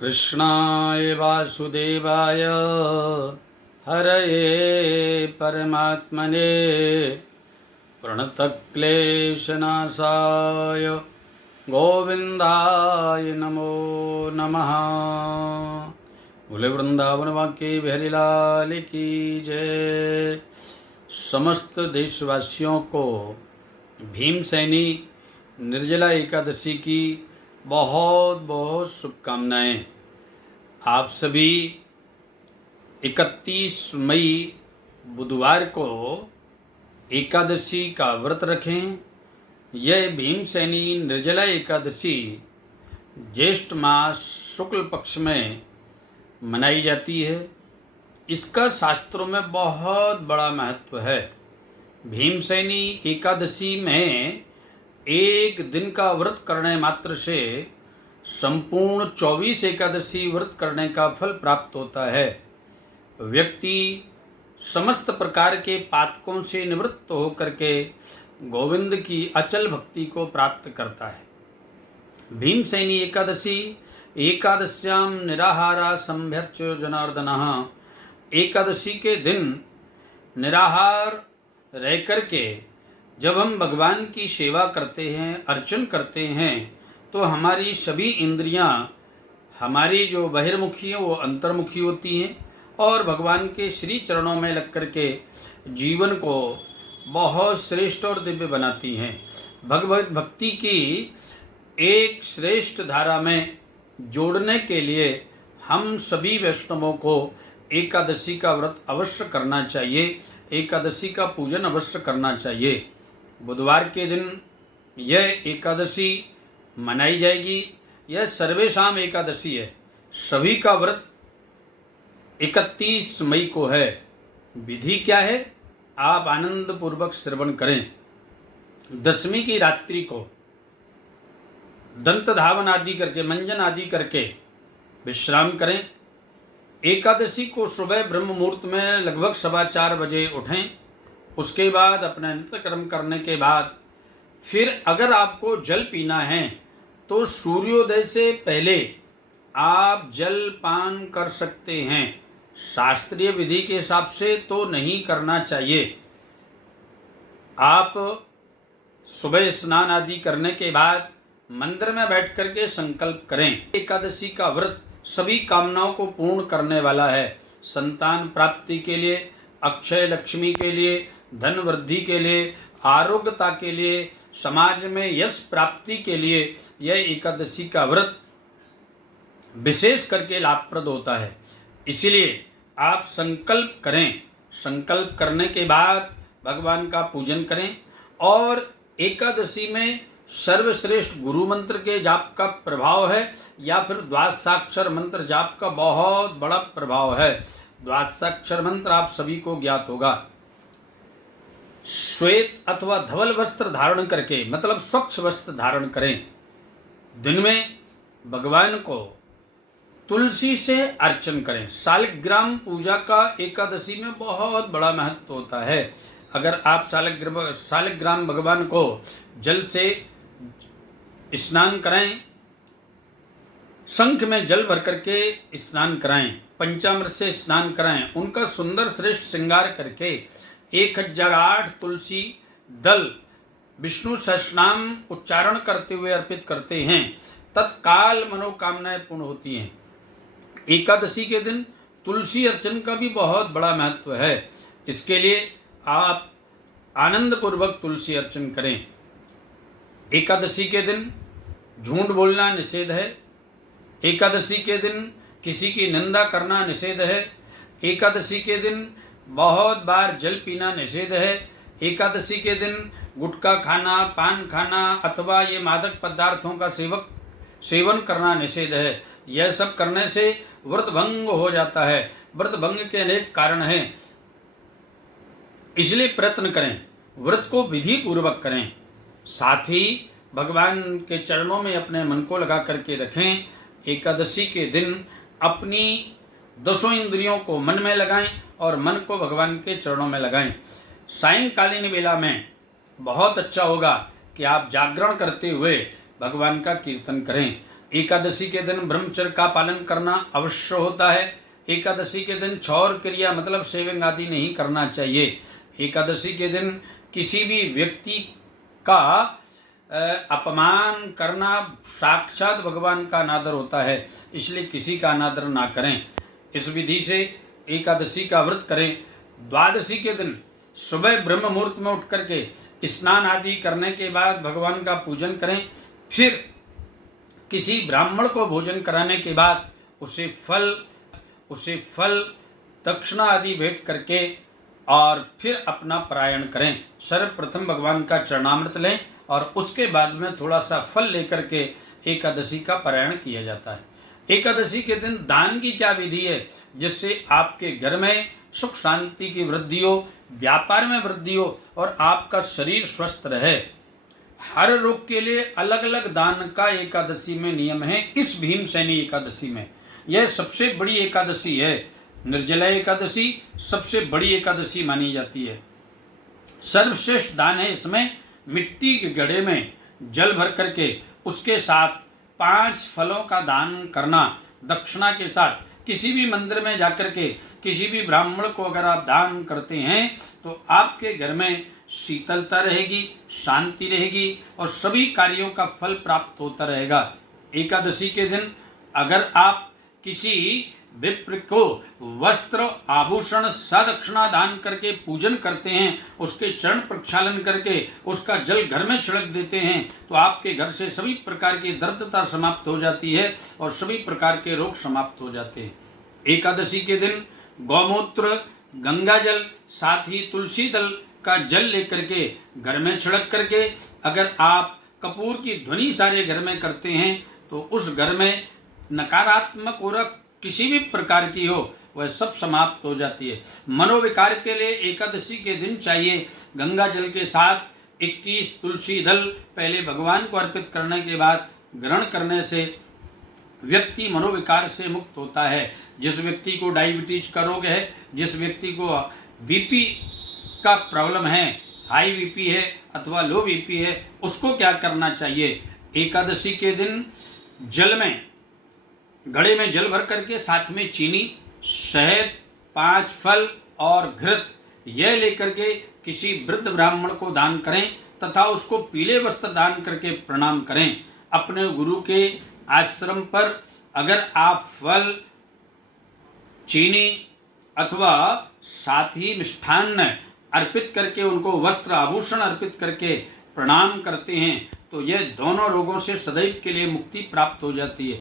कृष्णाय वासुदेवाय हरये परमात्मने प्रणतक्लेशनाशाय गोविंदाय नमो नमः। बोले वृंदावन वाक्य बिहारी लाल की जय। समस्त देशवासियों को भीमसेनी निर्जला एकादशी की बहुत बहुत शुभकामनाएं। आप सभी 31 मई बुधवार को एकादशी का व्रत रखें। यह भीमसेनी निर्जला एकादशी ज्येष्ठ मास शुक्ल पक्ष में मनाई जाती है। इसका शास्त्रों में बहुत बड़ा महत्व है। भीमसेनी एकादशी में एक दिन का व्रत करने मात्र से संपूर्ण 24 एकादशी व्रत करने का फल प्राप्त होता है। व्यक्ति समस्त प्रकार के पातकों से निवृत्त होकर के गोविंद की अचल भक्ति को प्राप्त करता है। भीमसेनी एकादशी एकादश्याम निराहारा संभ्यर्च्य जनार्दनः। एकादशी के दिन निराहार रह करके जब हम भगवान की सेवा करते हैं, अर्चन करते हैं, तो हमारी सभी इंद्रियां, हमारी जो बहिर्मुखी है वो अंतर्मुखी होती हैं और भगवान के श्री चरणों में लग करके जीवन को बहुत श्रेष्ठ और दिव्य बनाती हैं। भगवत भक्ति की एक श्रेष्ठ धारा में जोड़ने के लिए हम सभी वैष्णवों को एकादशी का व्रत अवश्य करना चाहिए, एकादशी का पूजन अवश्य करना चाहिए। बुधवार के दिन यह एकादशी मनाई जाएगी। यह सर्वेशाम एकादशी है। सभी का व्रत 31 मई को है। विधि क्या है, आप आनंद पूर्वक श्रवण करें। दशमी की रात्रि को दंत धावन आदि करके, मंजन आदि करके विश्राम करें। एकादशी को सुबह ब्रह्म मुहूर्त में लगभग 4:15 बजे उठें। उसके बाद अपना नित्यकर्म करने के बाद फिर अगर आपको जल पीना है तो सूर्योदय से पहले आप जल पान कर सकते हैं। शास्त्रीय विधि के हिसाब से तो नहीं करना चाहिए। आप सुबह स्नान आदि करने के बाद मंदिर में बैठ करके संकल्प करें। एकादशी का व्रत सभी कामनाओं को पूर्ण करने वाला है। संतान प्राप्ति के लिए, अक्षय लक्ष्मी के लिए, धन वृद्धि के लिए, आरोग्यता के लिए, समाज में यश प्राप्ति के लिए यह एकादशी का व्रत विशेष करके लाभप्रद होता है। इसलिए आप संकल्प करें। संकल्प करने के बाद भगवान का पूजन करें और एकादशी में सर्वश्रेष्ठ गुरु मंत्र के जाप का प्रभाव है या फिर द्वादशाक्षर मंत्र जाप का बहुत बड़ा प्रभाव है। द्वादशाक्षर मंत्र आप सभी को ज्ञात होगा। श्वेत अथवा धवल वस्त्र धारण करके, मतलब स्वच्छ वस्त्र धारण करें। दिन में भगवान को तुलसी से अर्चन करें। शालिग्राम पूजा का एकादशी में बहुत बड़ा महत्व होता है। अगर आप शालिग्राम भगवान को जल से स्नान कराएं, शंख में जल भर करके स्नान कराएं, पंचामृत से स्नान कराएं, उनका सुंदर श्रेष्ठ श्रृंगार करके 1008 तुलसी दल विष्णु सहस्रनाम उच्चारण करते हुए अर्पित करते हैं, तत्काल मनोकामनाएं पूर्ण होती हैं। एकादशी के दिन तुलसी अर्चन का भी बहुत बड़ा महत्व है। इसके लिए आप आनंद पूर्वक तुलसी अर्चन करें। एकादशी के दिन झूठ बोलना निषेध है। एकादशी के दिन किसी की निंदा करना निषेध है। एकादशी के दिन बहुत बार जल पीना निषेध है। एकादशी के दिन गुटखा खाना, पान खाना अथवा ये मादक पदार्थों का सेवन करना निषेध है। यह सब करने से व्रत भंग हो जाता है। व्रत भंग के अनेक कारण हैं, इसलिए प्रयत्न करें, व्रत को विधि पूर्वक करें। साथ ही भगवान के चरणों में अपने मन को लगा करके रखें। एकादशी के दिन अपनी 10 इंद्रियों को मन में लगाएं और मन को भगवान के चरणों में लगाएं। सायंकालीन वेला में बहुत अच्छा होगा कि आप जागरण करते हुए भगवान का कीर्तन करें। एकादशी के दिन ब्रह्मचर्य का पालन करना अवश्य होता है। एकादशी के दिन क्षौर क्रिया मतलब सेविंग आदि नहीं करना चाहिए। एकादशी के दिन किसी भी व्यक्ति का अपमान करना साक्षात भगवान का अनादर होता है, इसलिए किसी का अनादर ना करें। इस विधि से एकादशी का व्रत करें। द्वादशी के दिन सुबह ब्रह्म मुहूर्त में उठ करके स्नान आदि करने के बाद भगवान का पूजन करें। फिर किसी ब्राह्मण को भोजन कराने के बाद उसे फल दक्षिणा आदि भेंट करके और फिर अपना पारायण करें। सर्वप्रथम भगवान का चरणामृत लें और उसके बाद में थोड़ा सा फल लेकर के एकादशी का पारायण किया जाता है। एकादशी के दिन दान की क्या विधि है जिससे आपके घर में सुख शांति की वृद्धि हो, व्यापार में वृद्धि हो और आपका शरीर स्वस्थ रहे। हर रोग के लिए अलग अलग दान का एकादशी में नियम है। इस भीमसेनी एकादशी में यह सबसे बड़ी एकादशी है। निर्जला एकादशी सबसे बड़ी एकादशी मानी जाती है। सर्वश्रेष्ठ दान है इसमें मिट्टी के घड़े में जल भर करके उसके साथ 5 फलों का दान करना दक्षिणा के साथ। किसी भी मंदिर में जाकर के किसी भी ब्राह्मण को अगर आप दान करते हैं तो आपके घर में शीतलता रहेगी, शांति रहेगी और सभी कार्यों का फल प्राप्त होता रहेगा। एकादशी के दिन अगर आप किसी विप्र को वस्त्र आभूषण सदक्षिणा दान करके पूजन करते हैं, उसके चरण प्रक्षालन करके उसका जल घर में छिड़क देते हैं, तो आपके घर से सभी प्रकार की दरिद्रता समाप्त हो जाती है और सभी प्रकार के रोग समाप्त हो जाते हैं। एकादशी के दिन गौमूत्र, गंगा जल, साथ ही तुलसी दल का जल लेकर के घर में छिड़क करके अगर आप कपूर की ध्वनि सारे घर में करते हैं तो उस घर में नकारात्मक और किसी भी प्रकार की हो वह सब समाप्त हो जाती है। मनोविकार के लिए एकादशी के दिन चाहिए गंगा जल के साथ 21 तुलसी दल पहले भगवान को अर्पित करने के बाद ग्रहण करने से व्यक्ति मनोविकार से मुक्त होता है। जिस व्यक्ति को डायबिटीज का रोग है, जिस व्यक्ति को बीपी का प्रॉब्लम है, हाई बीपी है अथवा लो बीपी है, उसको क्या करना चाहिए? एकादशी के दिन जल में घड़े में जल भर करके साथ में चीनी, शहद, 5 फल और घृत यह लेकर के किसी वृद्ध ब्राह्मण को दान करें तथा उसको पीले वस्त्र दान करके प्रणाम करें। अपने गुरु के आश्रम पर अगर आप फल, चीनी अथवा साथ ही मिष्ठान्न अर्पित करके उनको वस्त्र आभूषण अर्पित करके प्रणाम करते हैं तो यह दोनों रोगों से सदैव के लिए मुक्ति प्राप्त हो जाती है।